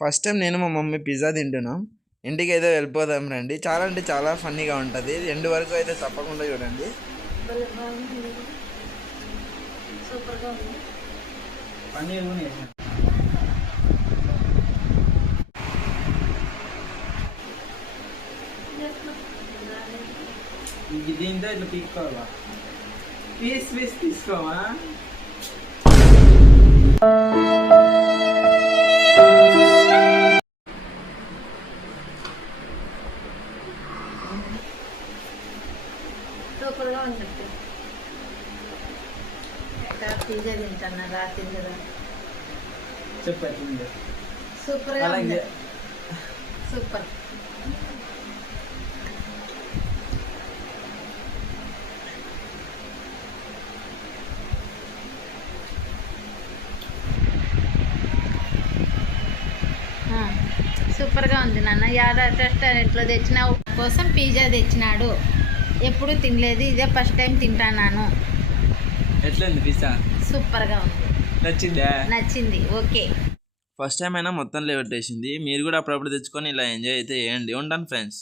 First time నేను మా mummy pizza తింటున్నాం. ఇంటికి అయితే వెళ్ళిపోదాం రండి. చాలా అంటే చాలా ఫన్నీగా ఉంటుంది. ఎండ్ వరకు అయితే తప్పకుండా చూడండి. సూపర్గా ఉంది. దీంతో ఇట్లా పీక్కోవా, పీస్ తీసుకోవా. సూపర్గా ఉంది. పిజ్జా తింటాను రాత్రి కదా. చెప్పండి. సూపర్గా ఉంది. సూపర్. సూపర్గా ఉంది నాన్న. యాడ రెస్టారెంట్లో తెచ్చిన కోసం పిజ్జా తెచ్చినాడు. ఎప్పుడు తినలేదు, ఇదే ఫస్ట్ టైం తింటాను. ఎట్లుంది పిజ్జా? సూపర్గా ఉంది. నచ్చిందా? నచ్చింది. ఓకే. ఫస్ట్ టైం అయినా మొత్తం లేవట్టేసింది. మీరు కూడా అప్పుడప్పుడు తెచ్చుకొని ఇలా ఎంజాయ్ అయితే చేయండి. ఉంటాను ఫ్రెండ్స్.